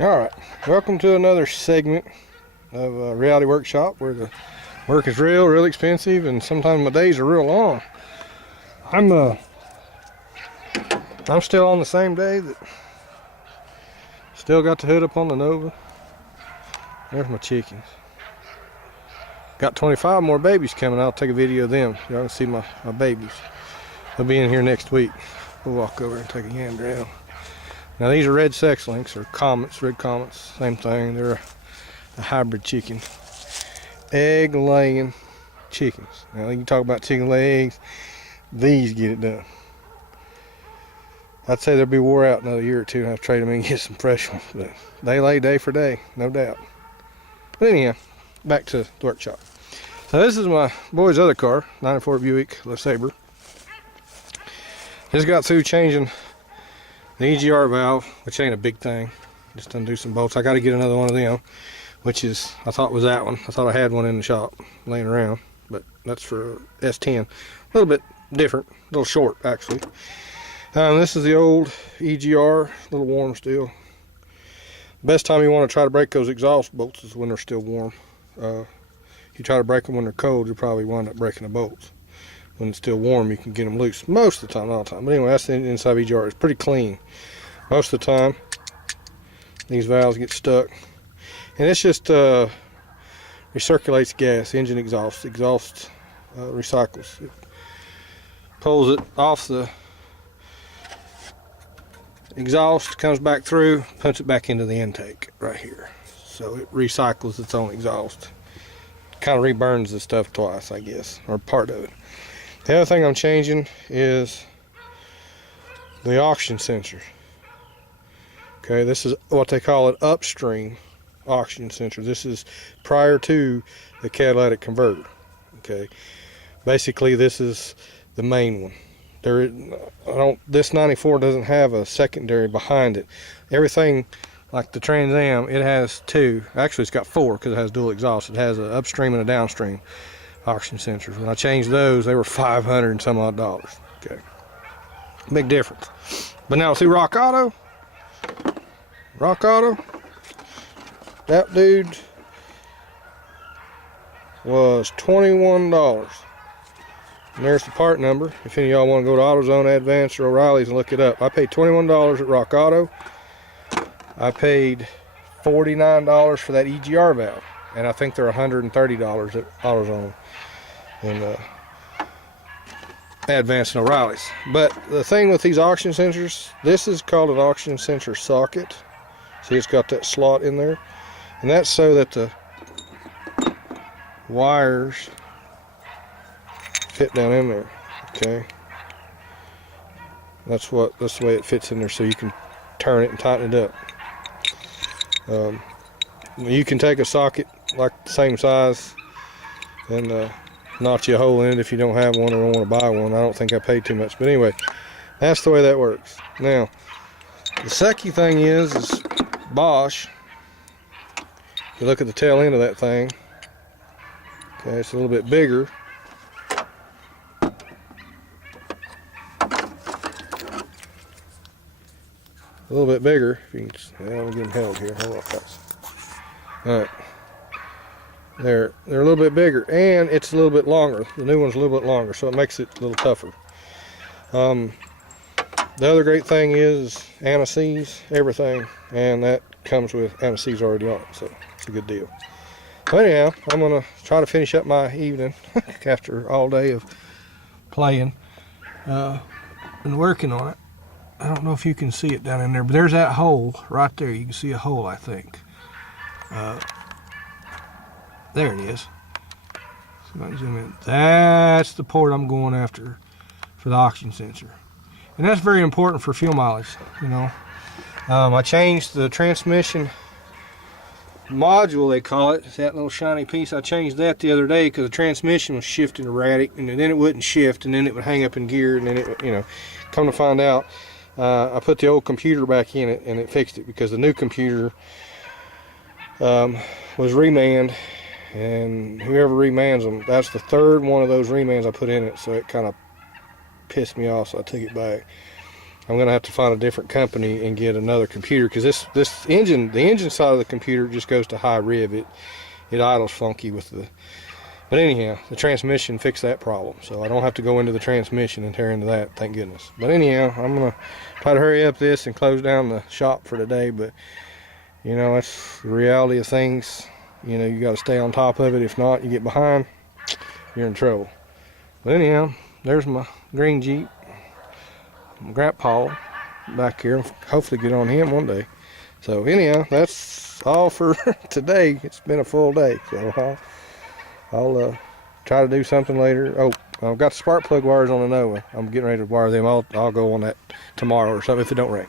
Alright, welcome to another segment of Reality Workshop, where the work is real expensive, and sometimes my days are real long. I'm still on the same day that still got the hood up on the Nova. There's my chickens. Got 25 more babies coming. I'll take a video of them. Y'all can see my babies. They'll be in here next week. We'll walk over and take a gander at them. Now these are red sex links, or comets, red comets, same thing. They're a hybrid chicken. Egg laying chickens. Now you can talk about chicken legs, these get it done. I'd say they'll be wore out another year or two and I'll trade them and get some fresh ones. But they lay day for day, no doubt. But anyhow, back to the workshop. So this is my boy's other car, 94 Buick LeSabre. Just got through changing the EGR valve, which ain't a big thing. Just undo some bolts. I got to get another one of them, which is, I thought was that one. I thought I had one in the shop laying around, but that's for S10. A little bit different, a little short actually. This is the old EGR, a little warm still. Best time you want to try to break those exhaust bolts is when they're still warm. If you try to break them when they're cold, you'll probably wind up breaking the bolts. When it's still warm, you can get them loose most of the time, not all the time. But anyway, that's the inside of EGR. It's pretty clean most of the time. These valves get stuck, and it's just recirculates gas, engine exhaust. Exhaust recycles. It pulls it off the exhaust, comes back through, puts it back into the intake right here. So it recycles its own exhaust. Kind of reburns the stuff twice, I guess, or part of it. The other thing I'm changing is the oxygen sensor. Okay, this is what they call an upstream oxygen sensor. This is prior to the catalytic converter. Okay, basically this is the main one. This 94 doesn't have a secondary behind it. Everything like the Trans Am, it has two. Actually, it's got four because it has dual exhaust. It has an upstream and a downstream oxygen sensors. When I changed those, they were $500 and some odd. Okay, big difference. But now see Rock Auto, that dude was $21. And there's the part number. If any of y'all want to go to AutoZone, Advance, or O'Reilly's and look it up. I paid $21 at Rock Auto. I paid $49 for that EGR valve, and I think they're $130 at AutoZone and Advance and O'Reilly's. But the thing with these oxygen sensors, this is called an oxygen sensor socket. See, it's got that slot in there, and that's so that the wires fit down in there. Okay, that's the way it fits in there, so you can turn it and tighten it up. You can take a socket like the same size and notch you a hole in it if you don't have one or don't want to buy one. I don't think I paid too much, but anyway, that's the way that works. Now, the second thing is Bosch. If you look at the tail end of that thing, okay, it's a little bit bigger. A little bit bigger. If you can, let me get them held here. Hold on, guys. All right. They're a little bit bigger, and it's a little bit longer. The new one's a little bit longer, so it makes it a little tougher. The other great thing is anti-seize everything, and that comes with anti-seize already on it, so it's a good deal. But anyhow, I'm gonna try to finish up my evening after all day of playing and working on it. I don't know if you can see it down in there, but there's that hole right there. You can see a hole, I think. There it is. So I can zoom in. That's the port I'm going after for the oxygen sensor. And that's very important for fuel mileage, you know. I changed the transmission module, they call it. It's that little shiny piece. I changed that the other day because the transmission was shifting erratic, and then it wouldn't shift, and then it would hang up in gear, and then it, you know, come to find out, I put the old computer back in it, and it fixed it, because the new computer was remanned, and whoever remands them, that's the third one of those remands I put in it, so it kind of pissed me off, so I took it back. I'm gonna have to find a different company and get another computer, because the engine side of the computer just goes to high rev. It idles funky with the. But anyhow, the transmission fixed that problem, so I don't have to go into the transmission and tear into that, thank goodness. But anyhow, I'm gonna try to hurry up this and close down the shop for today. But you know, that's the reality of things. You know, you got to stay on top of it. If not, you get behind, you're in trouble. But anyhow, there's my green Jeep. My grandpa back here. Hopefully get on him one day. So anyhow, that's all for today. It's been a full day, so I'll try to do something later. Oh, I've got the spark plug wires on the Nova. I'm getting ready to wire them. I'll go on that tomorrow or something if it don't rain.